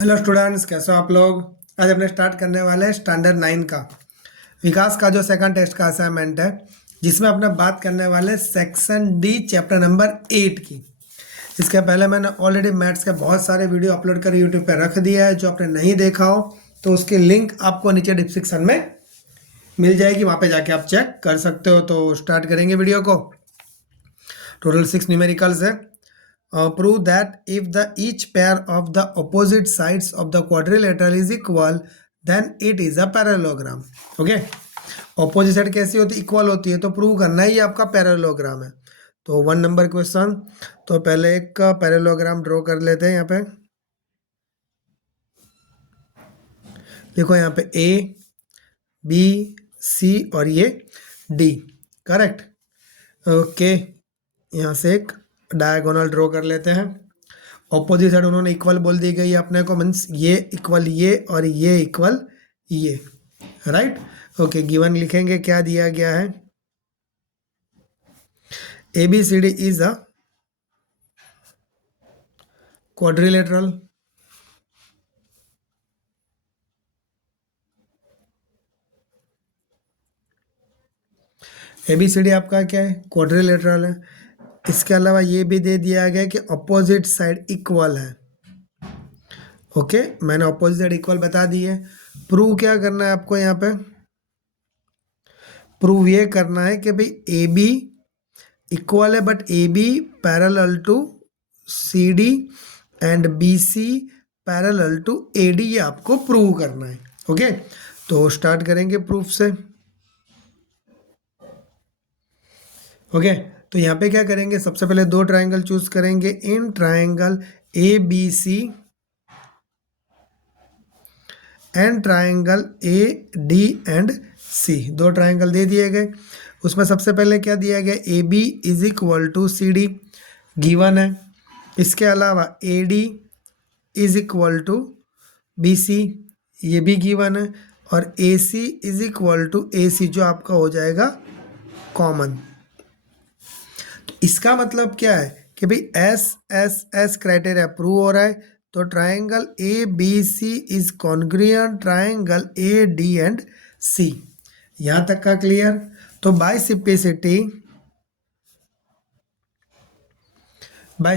Hello students, कैसे हो आप लोग। आज अपने स्टार्ट करने वाले हैं स्टैंडर्ड 9 का विकास का जो सेकंड टेस्ट का असाइनमेंट है, जिसमें अपने बात करने वाले सेक्शन डी चैप्टर नंबर 8 की। इसके पहले मैंने ऑलरेडी मैथ्स के बहुत सारे वीडियो अपलोड कर यूट्यूब पर रख दिया है। जो आपने नहीं देखा हो तो उसकी लिंक आपको नीचे डिस्क्रिप्शन में मिल जाएगी, वहाँ पे जाके आप चेक कर सकते हो। तो स्टार्ट करेंगे वीडियो को। टोटल 6 न्यूमेरिकल्स है। Prove that if the each pair of the opposite sides of the quadrilateral is equal, then it is a parallelogram. Okay, opposite side कैसी होती है, इक्वल होती है, तो प्रूव करना ही आपका पैरेललोग्राम है। तो 1 नंबर क्वेश्चन। तो पहले एक पैरेललोग्राम ड्रॉ कर लेते हैं। यहाँ पे देखो, यहाँ पे ए बी सी और ये डी, करेक्ट। ओके, यहाँ से एक डायगोनल ड्रॉ कर लेते हैं। ऑपोजिट साइड उन्होंने इक्वल बोल दी गई अपने को, मीन्स ये इक्वल ये और ये इक्वल ये, राइट। ओके, गिवन लिखेंगे क्या दिया गया है। A B C D is a quadrilateral. A B C D आपका क्या है, क्वाड्रिलेटरल है। इसके अलावा ये भी दे दिया गया कि अपोजिट साइड इक्वल है। ओके, मैंने अपोजिट साइड इक्वल बता दी है। प्रूव क्या करना है आपको, यहाँ पे प्रूव ये करना है कि भाई ए बी इक्वल है, but A B parallel to C D and B C parallel to A D, ये आपको प्रूव करना है। ओके, तो स्टार्ट करेंगे प्रूफ से। ओके, तो यहाँ पे क्या करेंगे, सबसे पहले दो ट्रायंगल चूज करेंगे। In triangle A B C and triangle A D and C, दो ट्रायंगल दे दिए गए। उसमें सबसे पहले क्या दिया गया, A B is equal to C D given है। इसके अलावा A D is equal to B C, ये भी गिवन है। और A C is equal to A C, जो आपका हो जाएगा कॉमन। तो इसका मतलब क्या है कि भाई S S S criteria prove हो रहा है। तो triangle A B C is congruent triangle A D and C. यहां तक का क्लियर। तो बाय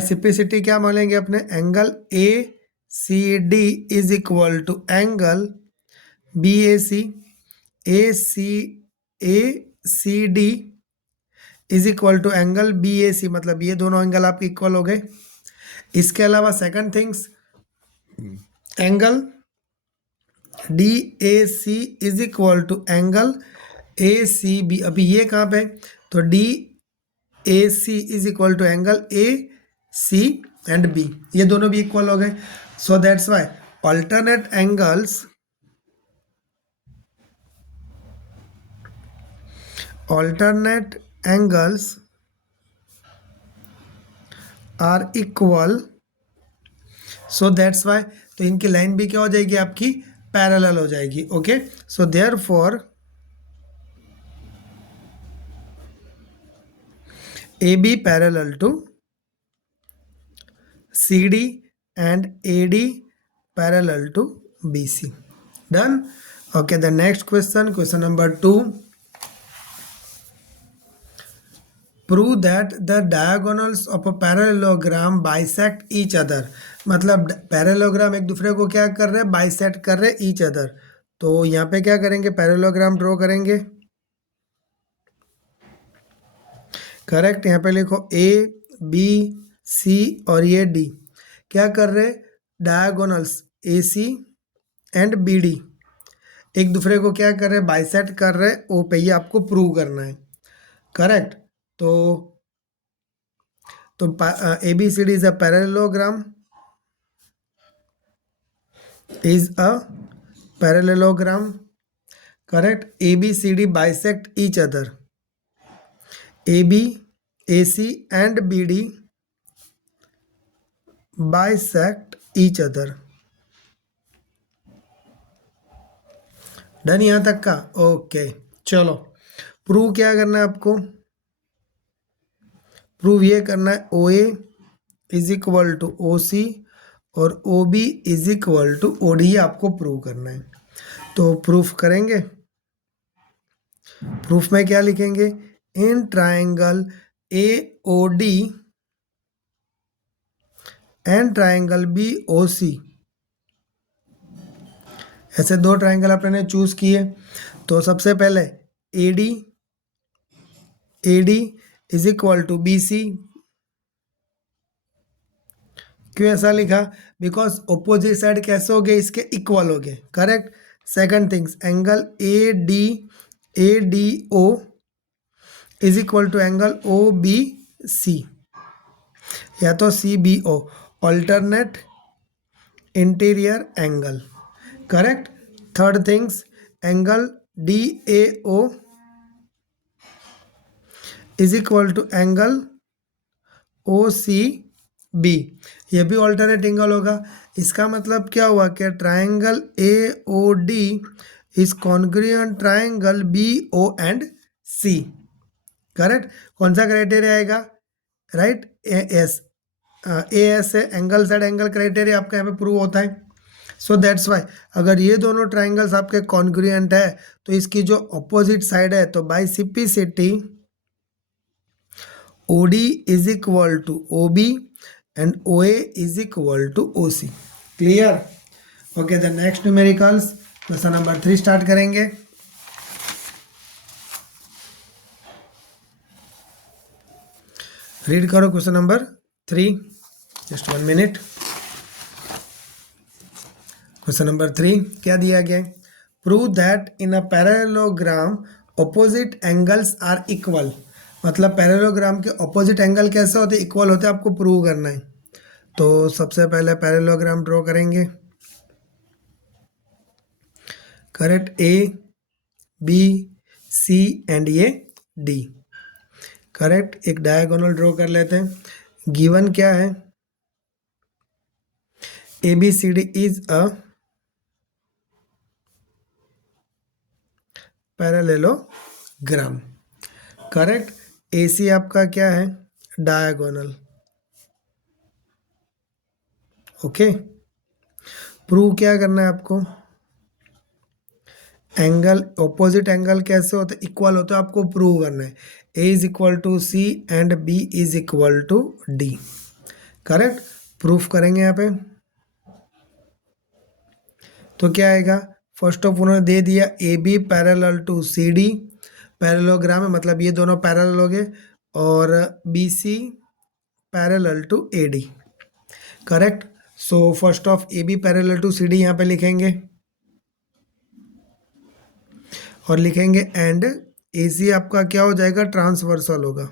सिंप्लिसिटी क्या मानेंगे अपने, angle A C D is equal to angle B A C D is equal to angle B A C, मतलब ये दोनों एंगल आपके इक्वल हो गए। इसके अलावा second things, angle D A C is equal to angle A C B. अभी ये कहाँ पे, तो D A C is equal to angle A C and B, ये दोनों भी इक्वल हो गए। So that's why alternate angles are equal, so that's why, तो इनकी लाइन भी क्या हो जाएगी आपकी, पैरेलल हो जाएगी। Okay, so therefore A B parallel to C D and A D parallel to B C. Done. Okay, the next question, question number 2। Prove that the diagonals of a parallelogram bisect each other. मतलब parallelogram एक दूसरे को क्या कर रहे हैं, bisect कर रहे हैं ईच अदर। तो यहाँ पे क्या करेंगे, पैरेललोग्राम ड्रॉ करेंगे। करेक्ट, यहाँ पे लिखो ए बी सी और ये डी क्या कर रहे हैं, diagonals A C and B D एक दूसरे को क्या कर रहे हैं, बाइसेक्ट कर रहे हैं। ओ पे ये आपको प्रूव करना है। करेक्ट, तो A B C D is a parallelogram, correct. A B C D bisect each other, A B A C and B D bisect each other. Done यहां तक का। ओके, चलो प्रूव क्या करना है आपको, प्रूव ये करना है O A is equal to O C और O B is equal to O D, आपको प्रूव करना है। तो प्रूफ करेंगे। प्रूफ में क्या लिखेंगे? In triangle A O D and triangle B O C, ऐसे दो ट्राइंगल अपने चूज किए। तो सबसे पहले A D is equal to B C. क्यों ऐसा लिखा? बिकॉज ऑपोजिट साइड कैसे हो गए? इसके इक्वल हो गए, correct. Second things, angle A D O is equal to angle O B C, या तो C B O, alternate interior angle, correct. Third things, angle D A O is equal to angle O C B, ये भी alternate angle होगा। इसका मतलब क्या हुआ? कि triangle A O D is congruent triangle B O and C, correct. कौन सा क्राइटेरिया आएगा? राइट, ए एस से एंगल साइड एंगल क्राइटेरिया आपका यहाँ पे प्रूव होता है। सो दैट्स वाई अगर ये दोनों ट्राइंगल्स आपके कॉन्ग्रुएंट है तो इसकी जो अपोजिट साइड है, तो bye सिप्लिसिटी OD is equal to OB and OA is equal to OC. Clear? Okay, the next numericals, question number 3 start करेंगे। रीड करो question number 3, just 1 minute. Question number 3 क्या दिया गया है? Prove that in a parallelogram opposite angles are equal. मतलब parallelogram के opposite angle कैसे होते हैं? इक्वल होते हैं, आपको प्रूव करना है। तो सबसे पहले पैरेललोग्राम ड्रॉ करेंगे, correct. A B C and ये डी, करेक्ट। एक डायगोनल ड्रॉ कर लेते हैं। गिवन क्या है? A B C D is a parallelogram, correct. AC आपका क्या है? Diagonal, okay. प्रूव क्या करना है आपको? एंगल ऑपोजिट एंगल कैसे होते? इक्वल होते, आपको प्रूव करना है। A is equal to C and B is equal to D, correct. Proof करेंगे यहाँ पे। तो क्या आएगा? फर्स्ट ऑफ उन्होंने दे दिया AB parallel to CD, parallelogram है मतलब ये दोनों पैरेलल हो गए, और BC parallel to AD, correct. So first of AB parallel to CD यहाँ पे लिखेंगे, और लिखेंगे एंड AC आपका क्या हो जाएगा? ट्रांसवर्सल होगा,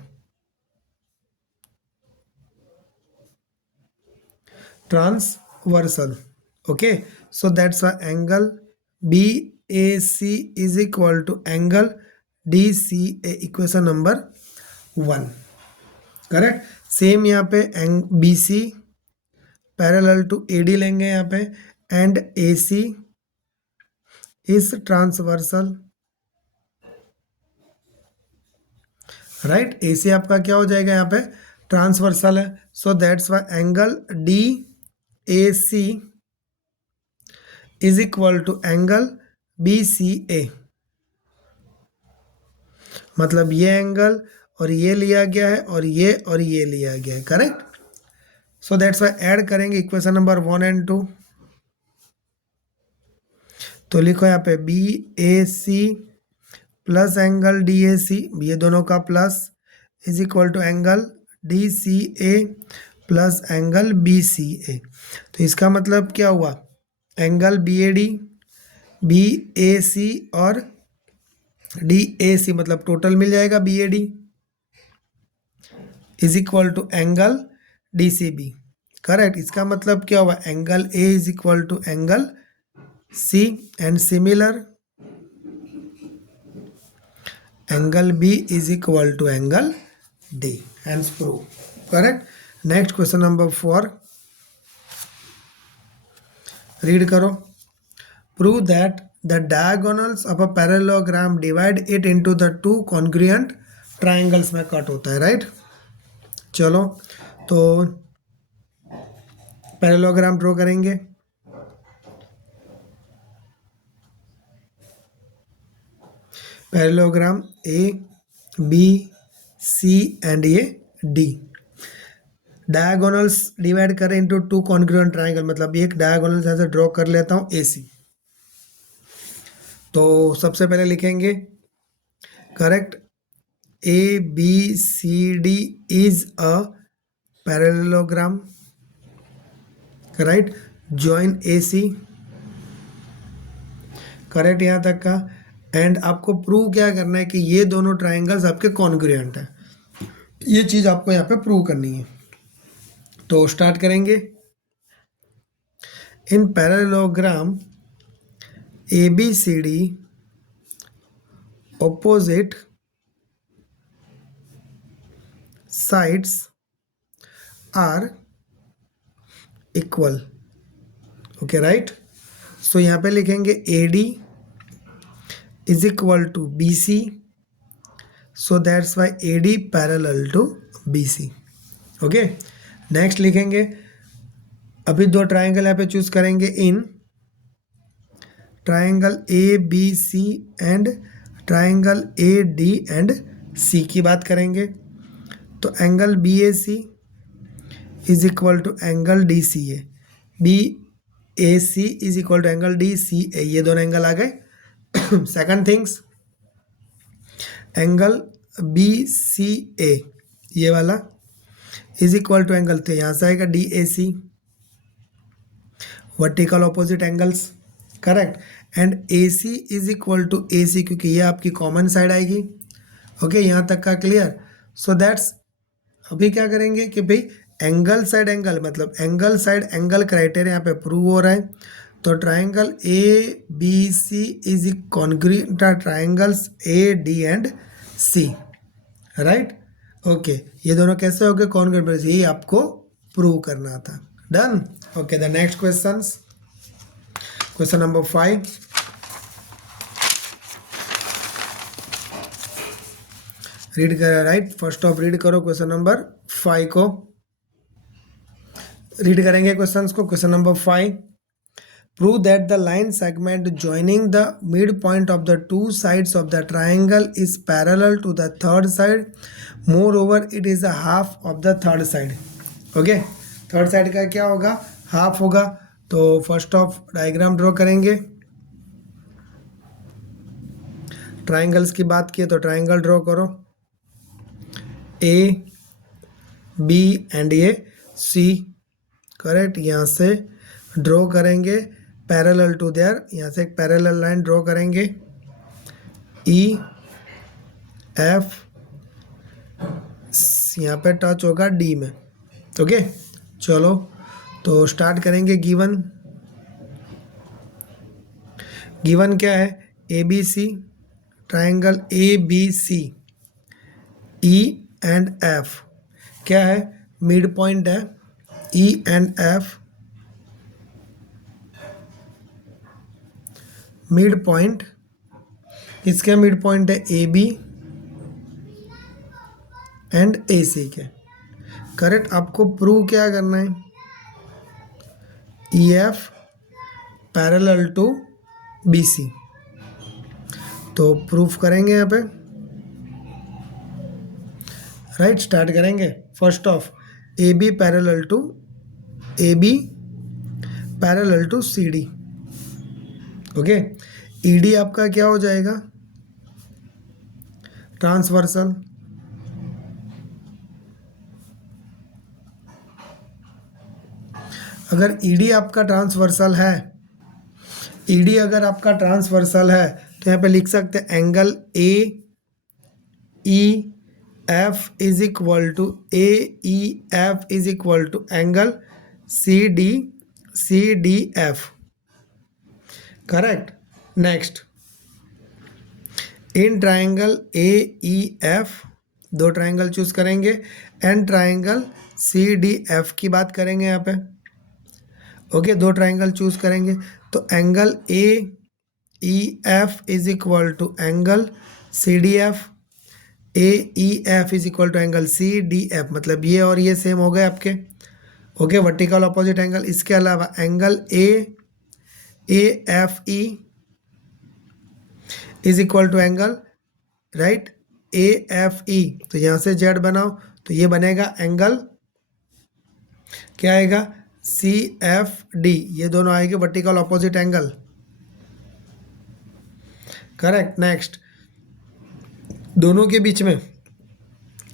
transversal, okay. So that's why angle BAC is equal to angle DCA, equation number 1, correct. Same यहाँ पे BC पैरेलल टू AD लेंगे यहाँ पे, and AC is transversal, right. AC आपका क्या हो जाएगा? यहाँ पे ट्रांसवर्सल है। So that's why angle DAC is equal to angle BCA, मतलब ये एंगल और ये लिया गया है और ये लिया गया है, correct. So that's Y add करेंगे इक्वेशन नंबर 1 एंड 2। तो लिखो यहाँ पे BAC प्लस एंगल DAC, ये दोनों का plus, is equal to angle DCA plus angle BCA। तो इसका मतलब क्या हुआ? एंगल BAD, BAC और DAC, मतलब टोटल मिल जाएगा BAD is equal to angle DCB, correct. इसका मतलब क्या हुआ? Angle A is equal to angle C and similar angle B is equal to angle D, hence prove, correct. Next question number 4, read करो। Prove that the diagonals of a parallelogram divide it into the two congruent triangles में cut होता है, right. चलो, तो parallelogram draw करेंगे। Parallelogram A B C and ये D. Diagonals divide करें into two congruent triangle, मतलब एक डायगोनल ऐसे ड्रॉ कर लेता हूँ ए सी। तो सबसे पहले लिखेंगे correct, A B C D is a parallelogram, right, join A C, correct यहाँ तक का। एंड आपको प्रूव क्या करना है कि ये दोनों ट्राइंगल्स आपके कॉन्ग्रुएंट है, ये चीज आपको यहाँ पे प्रूव करनी है। तो स्टार्ट करेंगे। In parallelogram A B C D opposite sides are equal, okay right. So यहाँ पे लिखेंगे A D is equal to B C, so that's why A D parallel to B C, okay. Next लिखेंगे, अभी दो triangle यहाँ पे choose करेंगे, in triangle A B C and triangle A D and C की बात करेंगे। तो angle B A C is equal to angle D C A, B A C is equal to angle D C A, ये दोनों angle आ गए। Second things, angle B C A ये वाला इज इक्वल टू एंगल, तो यहाँ से आएगा D A C, vertical opposite angles, correct. And A C is equal to A C, क्योंकि ये आपकी कॉमन साइड आएगी, ओके यहाँ तक का क्लियर। सो दैट्स, अभी क्या करेंगे कि भाई एंगल साइड एंगल, मतलब एंगल साइड एंगल क्राइटेरिया यहाँ पे प्रूव हो रहा है। तो triangle A B C is congruent triangles A D and C, right, okay. ये दोनों कैसे हो गए कॉन्ग्रुएंट, यही आपको प्रूव करना था। Done, okay. The next questions, question number 5, read कर, राइट, फर्स्ट ऑफ रीड करो क्वेश्चन नंबर 5 को, रीड करेंगे क्वेश्चंस को। Question number 5, prove that the line segment joining the mid point of the two sides of the triangle is parallel to the third side, moreover it is a half of the third side, okay. Third side का क्या होगा, half होगा। तो first of diagram draw करेंगे। Triangles की बात की तो ट्राइंगल ड्रॉ करो, ए बी एंड ये सी, करेक्ट। यहाँ से ड्रॉ करेंगे पैरेलल टू देयर, यहाँ से एक पैरेलल लाइन ड्रॉ करेंगे, ई एफ यहाँ पे टच होगा डी में, ओके। चलो तो स्टार्ट करेंगे। गिवन क्या है, A B C, triangle A B C, E and F क्या है, मिड पॉइंट है, E and F mid point, इसके मिड पॉइंट है ए बी एंड ए सी के, करेक्ट। आपको प्रूव क्या करना है, E F parallel to B C, तो प्रूफ करेंगे यहाँ पे, राइट। स्टार्ट करेंगे। First of A B parallel to C D, okay. E D आपका क्या हो जाएगा, ट्रांसवर्सल, अगर ईडी आपका ट्रांसवर्सल है, ईडी अगर आपका ट्रांसवर्सल है तो यहाँ पे लिख सकते हैं angle A E F is equal to A E F is equal to angle C D F, correct. Next, in triangle A E F दो ट्राइंगल चूज करेंगे and triangle C D F की बात करेंगे यहाँ पे, okay. दो triangle choose करेंगे तो angle A E F is equal to angle C D F, A E F is equal to angle C D F, मतलब ये और ये सेम हो गए आपके, ओके, वर्टिकल ऑपोजिट एंगल। इसके अलावा angle AFE is equal to angle, right, AFE। तो यहाँ से जेड बनाओ तो ये बनेगा एंगल, क्या आएगा, CFD। ये दोनों आएंगे vertical opposite angle, correct. Next, दोनों के बीच में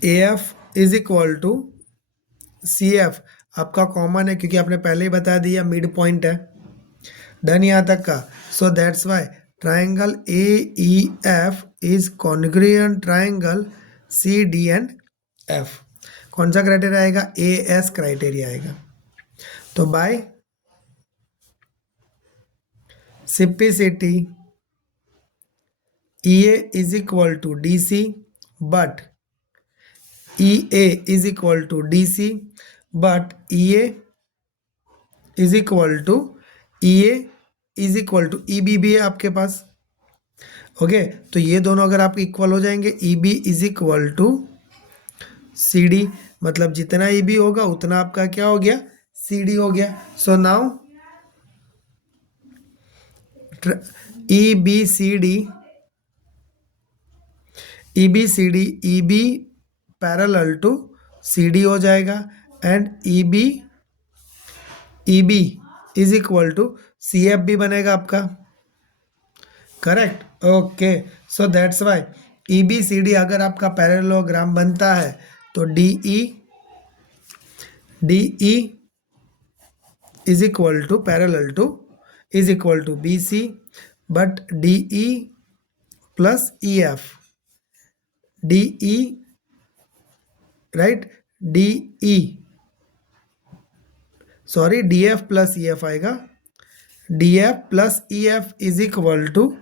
AF is equal to CF आपका कॉमन है, क्योंकि आपने पहले ही बता दिया मिड पॉइंट है। डन यहाँ तक का। So that's why triangle AEF is congruent triangle CDF। कौन सा क्राइटेरिया आएगा, AS क्राइटेरिया आएगा। तो by simplicity EA is equal to DC, but EA is equal to DC, but EA is equal to EB भी है आपके पास। Okay, तो ये दोनों अगर आपके इक्वल हो जाएंगे, EB is equal to CD, मतलब जितना EB होगा उतना आपका क्या हो गया, CD हो गया। So now EB parallel to CD हो जाएगा, and EB is equal to CF भी बनेगा आपका, correct. Okay, so that's why EBCD अगर आपका पैरेललोग्राम बनता है तो DE is equal to parallel to is equal to BC, but DE plus EF, DE, right, DF plus EF आएगा, DF plus EF is equal to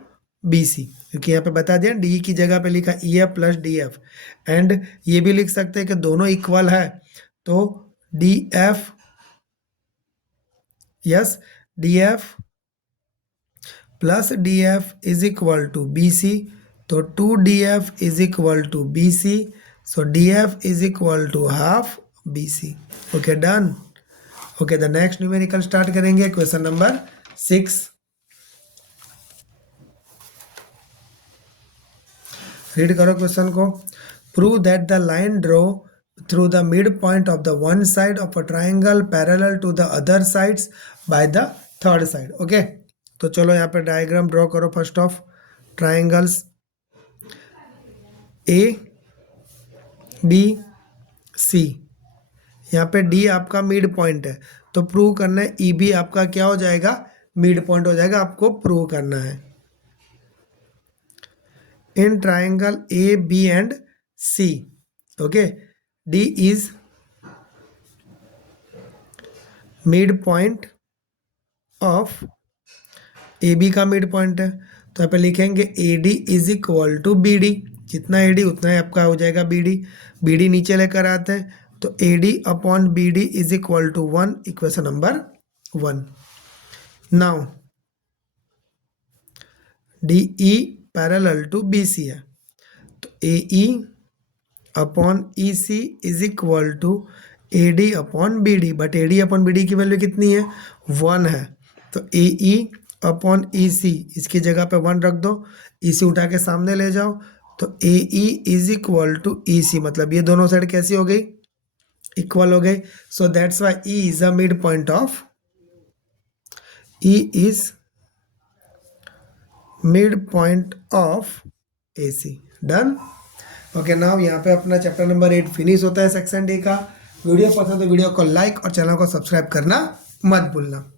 BC, क्योंकि यहाँ पे बता दिया DE की जगह पे लिखा EF प्लस DF। एंड ये भी लिख सकते हैं कि दोनों इक्वल है, तो DF plus DF is equal to BC, तो 2DF is equal to BC, so DF is equal to half BC। Okay, done. Okay, the next numerical start करेंगे, क्वेश्चन नंबर 6। रीड करो क्वेश्चन को। Prove that the line draw through the mid point of the one side of a triangle parallel to the other sides by the third side. Okay, तो चलो यहाँ पे diagram draw करो। First of triangles ABC, यहाँ पे D आपका mid point है, तो प्रूव करना है EB आपका क्या हो जाएगा, मिड पॉइंट हो जाएगा, आपको प्रूव करना है। In triangle AB and C, okay, D is mid point of AB का मिड पॉइंट है, तो यहाँ पे लिखेंगे AD is equal to BD, जितना AD उतना ही आपका हो जाएगा BD नीचे लेकर आते हैं, तो AD upon BD is equal to 1, equation number 1। Now DE parallel to BC है, तो AE upon EC is equal to AD upon BD, but AD upon BD की वैल्यू कितनी है, 1 है, तो AE अपॉन EC, इसकी जगह पे 1 रख दो, EC उठा के सामने ले जाओ, तो AE is equal to EC, मतलब ये दोनों साइड कैसी हो गई, इक्वल हो गई। सो that's Y E is a mid point of, E is mid point of AC। Done. Okay, now यहाँ पे अपना चैप्टर नंबर 8 फिनिश होता है सेक्शन D का। वीडियो पसंद है तो वीडियो को लाइक और चैनल को सब्सक्राइब करना मत भूलना।